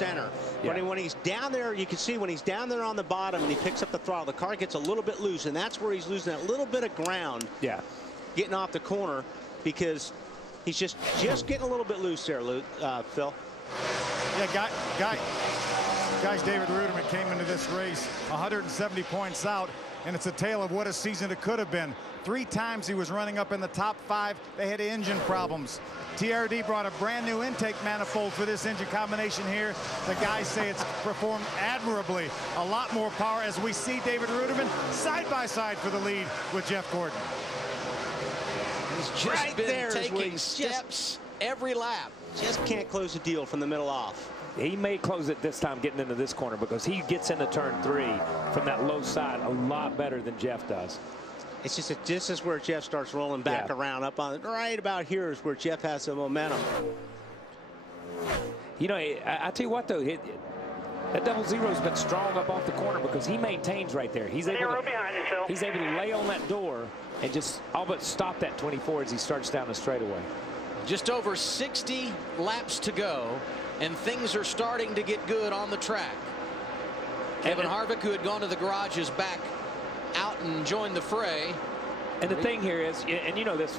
center. Yeah. But when he's down there, you can see when he's down there on the bottom and he picks up the throttle, the car gets a little bit loose, and that's where he's losing that little bit of ground. Yeah. Getting off the corner because he's just getting a little bit loose there, Phil. Yeah, guys, David Ruderman came into this race 170 points out, and it's a tale of what a season it could have been. 3 times he was running up in the top 5. They had engine problems. TRD brought a brand new intake manifold for this engine combination here. The guys say it's performed admirably. A lot more power as we see David Ruderman side by side for the lead with Jeff Gordon. He's just right been taking steps every lap. Just can't close the deal from the middle off. He may close it this time getting into this corner because he gets into turn 3 from that low side a lot better than Jeff does. It's just that this is where Jeff starts rolling back around up on it. Right about here is where Jeff has the momentum. You know, I tell you what, though, that double zero's been strong up off the corner because he maintains right there. He's able to lay on that door and just all but stop that 24 as he starts down the straightaway. Just over 60 laps to go, and things are starting to get good on the track. Kevin Harvick, who had gone to the garage, is back out and joined the fray. And the thing here is, and you know this,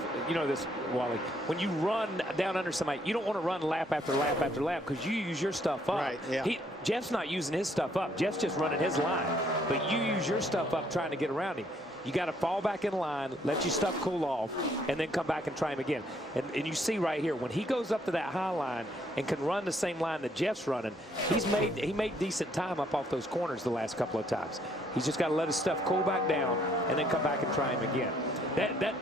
Wally, when you run down under somebody, you don't want to run lap after lap after lap because you use your stuff up. Right, yeah. Jeff's not using his stuff up. Jeff's just running his line. But you use your stuff up trying to get around him. You got to fall back in line, let your stuff cool off, and then come back and try him again. And you see right here, when he goes up to that high line and can run the same line that Jeff's running, he made decent time up off those corners the last couple of times. He's just got to let his stuff cool back down and then come back and try him again.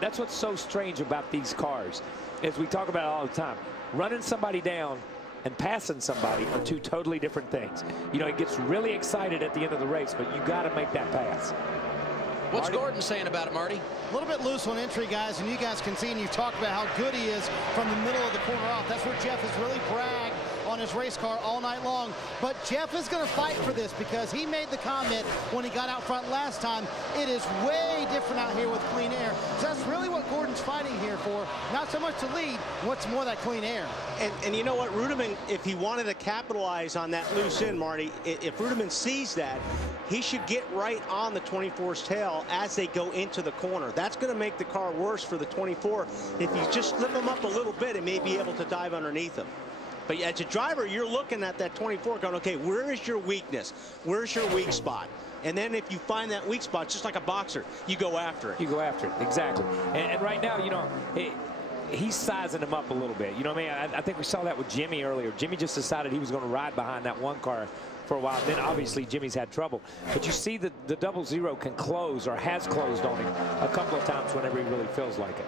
That's what's so strange about these cars, as we talk about it all the time. Running somebody down and passing somebody are 2 totally different things. You know, it gets really excited at the end of the race, but you got to make that pass. What's Gordon saying about it, Marty? A little bit loose on entry, guys, and you guys can see and you've talked about how good he is from the middle of the corner off. That's where Jeff has really bragged on his race car all night long. But Jeff is going to fight for this because he made the comment when he got out front last time, it is way different out here with clean air. So that's really what Gordon's fighting here for. Not so much to lead, what's more that clean air. And you know what, Ruderman, if he wanted to capitalize on that loose end, Marty, if Ruderman sees that, he should get right on the 24's tail as they go into the corner. That's going to make the car worse for the 24. If you just slip him up a little bit, it may be able to dive underneath him. But as a driver, you're looking at that 24 going, okay, where is your weakness? Where's your weak spot? And then if you find that weak spot, just like a boxer, you go after it. You go after it, exactly. And right now, you know, he's sizing him up a little bit. You know what I mean? I think we saw that with Jimmy earlier. Jimmy just decided he was going to ride behind that one car for a while. Then obviously Jimmy's had trouble. But you see that the double zero can close or has closed on him a couple of times whenever he really feels like it.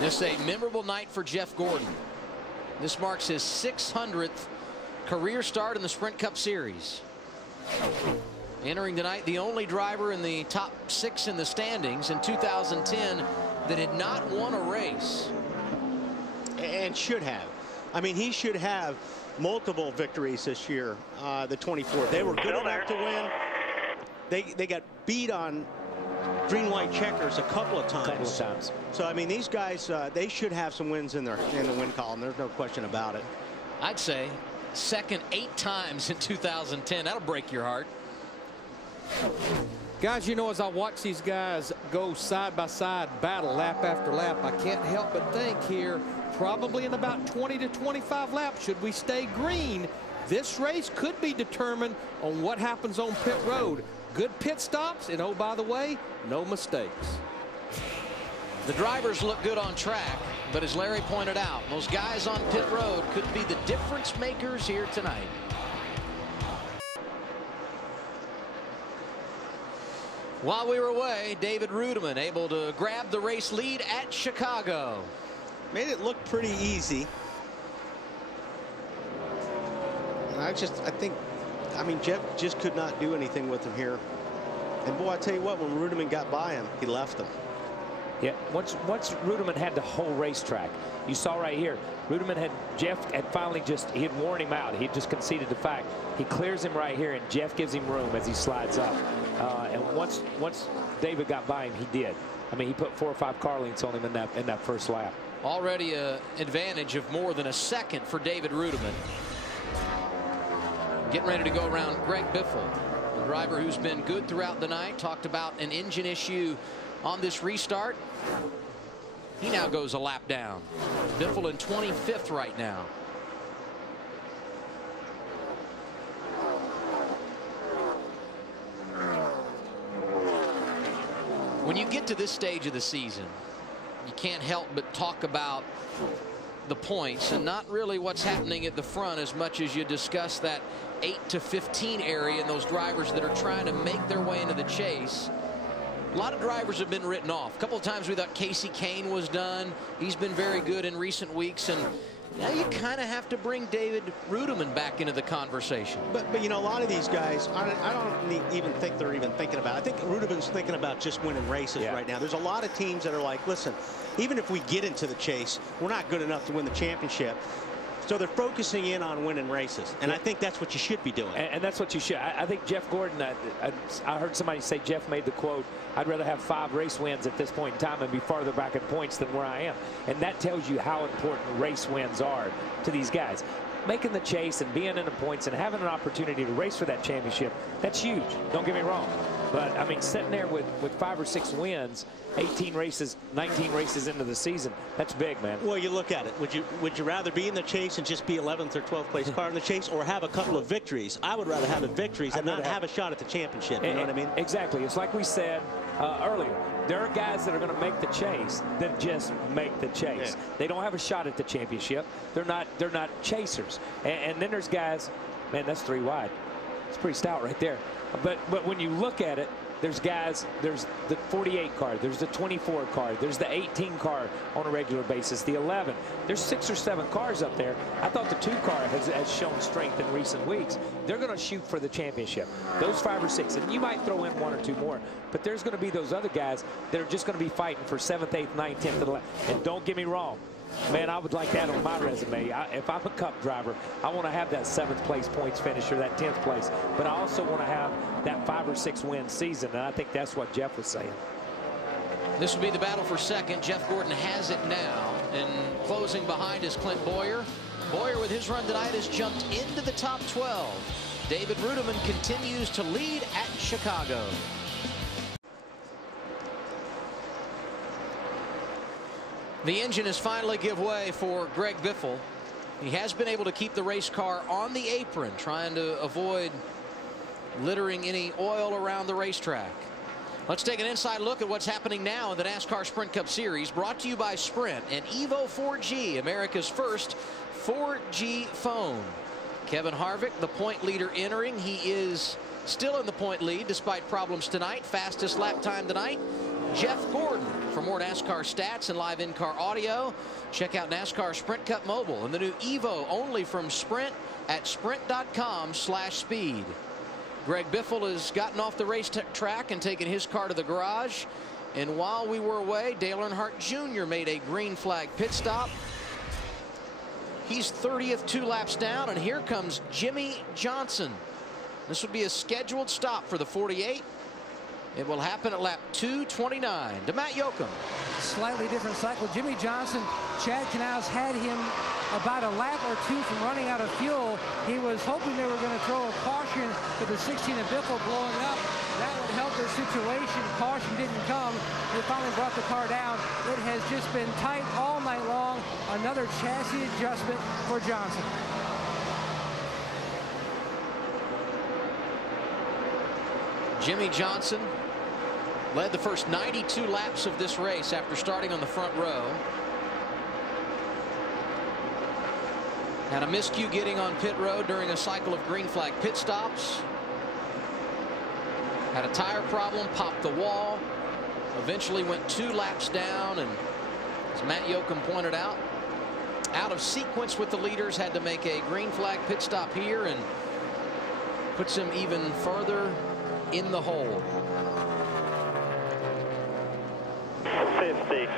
Just a memorable night for Jeff Gordon. This marks his 600th career start in the Sprint Cup Series. Entering tonight, the only driver in the top 6 in the standings in 2010 that had not won a race. And should have. I mean, he should have multiple victories this year, the 24. They were good enough to win. They got beat on green-white checkers a couple of times. So, I mean, these guys, they should have some wins in the win column. There's no question about it. I'd say second 8 times in 2010. That'll break your heart. Guys, you know, as I watch these guys go side by side, battle lap after lap, I can't help but think here, probably in about 20 to 25 laps, should we stay green, this race could be determined on what happens on pit road. Good pit stops, and oh, by the way, no mistakes. The drivers look good on track, but as Larry pointed out, those guys on pit road could be the difference makers here tonight. While we were away, David Ruderman able to grab the race lead at Chicago. Made it look pretty easy. And I think, I mean, Jeff just could not do anything with him here. And boy, I tell you what, when Ruderman got by him, he left him. Yeah, once Ruderman had the whole racetrack, you saw right here, Jeff had finally he had worn him out. He had just conceded the fact. He clears him right here, and Jeff gives him room as he slides up. And once David got by him, he did. I mean, he put 4 or 5 car lengths on him in that first lap. Already an advantage of more than a second for David Ruderman. Getting ready to go around Greg Biffle, the driver who's been good throughout the night. Talked about an engine issue on this restart. He now goes a lap down. Biffle in 25th right now. When you get to this stage of the season, you can't help but talk about the points and not really what's happening at the front as much as you discuss that 8 to 15 area and those drivers that are trying to make their way into the chase. A lot of drivers have been written off. A couple of times we thought Casey Kane was done. He's been very good in recent weeks, and now you kind of have to bring David Rudiman back into the conversation. But you know, a lot of these guys, I don't even think they're even thinking about it. I think Rudiman's thinking about just winning races right now. There's a lot of teams that are like, listen, even if we get into the chase, we're not good enough to win the championship. So they're focusing in on winning races, and I think that's what you should be doing. And that's what you should. I think Jeff Gordon, I heard somebody say Jeff made the quote, I'd rather have 5 race wins at this point in time and be farther back in points than where I am. And that tells you how important race wins are to these guys. Making the chase and being in the points and having an opportunity to race for that championship, that's huge. Don't get me wrong. But, I mean, sitting there with 5 or 6 wins, 18 races, 19 races into the season, that's big, man. Well, you look at it. Would you rather be in the chase and just be 11th or 12th place car in the chase, or have a couple of victories? I would rather have the victories and not have a shot at the championship. You know what I mean? Exactly. It's like we said earlier. There are guys that are going to make the chase that just make the chase. Yeah. They don't have a shot at the championship. They're not chasers. And then there's guys, man, that's 3 wide. It's pretty stout right there. But when you look at it, there's guys, there's the 48 car, there's the 24 car, there's the 18 car on a regular basis, the 11. There's 6 or 7 cars up there. I thought the 2 car has shown strength in recent weeks. They're going to shoot for the championship. Those 5 or 6, and you might throw in 1 or 2 more, but there's going to be those other guys that are just going to be fighting for 7th, 8th, 9th, 10th, and 11th. And don't get me wrong. Man, I would like that on my resume. If I'm a Cup driver, I want to have that 7th place points finish or that 10th place. But I also want to have that 5 or 6 win season, and I think that's what Jeff was saying. This will be the battle for second. Jeff Gordon has it now, and closing behind is Clint Bowyer. Bowyer, with his run tonight, has jumped into the top 12. David Rudiman continues to lead at Chicago. The engine has finally give way for Greg Biffle. He has been able to keep the race car on the apron, trying to avoid littering any oil around the racetrack. Let's take an inside look at what's happening now in the NASCAR Sprint Cup Series, brought to you by Sprint and Evo 4G, America's first 4G phone. Kevin Harvick, the point leader, entering. He is still in the point lead despite problems tonight. Fastest lap time tonight, Jeff Gordon. For more NASCAR stats and live in-car audio, check out NASCAR Sprint Cup Mobile and the new Evo, only from Sprint, at sprint.com/speed. Greg Biffle has gotten off the racetrack and taken his car to the garage. And while we were away, Dale Earnhardt Jr. made a green flag pit stop. He's 30th, 2 laps down, and here comes Jimmy Johnson. This would be a scheduled stop for the 48. It will happen at lap 229. To Matt Yoakum. Slightly different cycle. Jimmy Johnson, Chad Canals had him about a lap or 2 from running out of fuel. He was hoping they were going to throw a caution with the 16 of Biffle blowing up. That would help their situation. Caution didn't come. They finally brought the car down. It has just been tight all night long. Another chassis adjustment for Johnson. Jimmy Johnson led the first 92 laps of this race after starting on the front row. Had a miscue getting on pit road during a cycle of green flag pit stops. Had a tire problem, popped the wall. Eventually went 2 laps down, and as Matt Yoakum pointed out of sequence with the leaders, had to make a green flag pit stop here, and puts him even further in the hole. 50.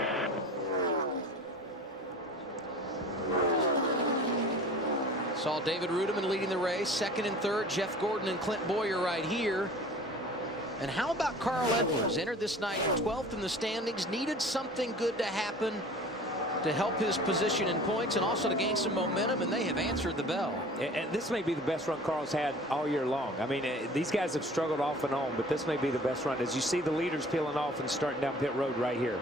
Saw David Rudiman leading the race. Second and third, Jeff Gordon and Clint Bowyer right here. And how about Carl Edwards? Entered this night 12th in the standings. Needed something good to happen to help his position in points and also to gain some momentum, and they have answered the bell. And this may be the best run Carl's had all year long. I mean, these guys have struggled off and on, but this may be the best run as you see the leaders peeling off and starting down pit road right here.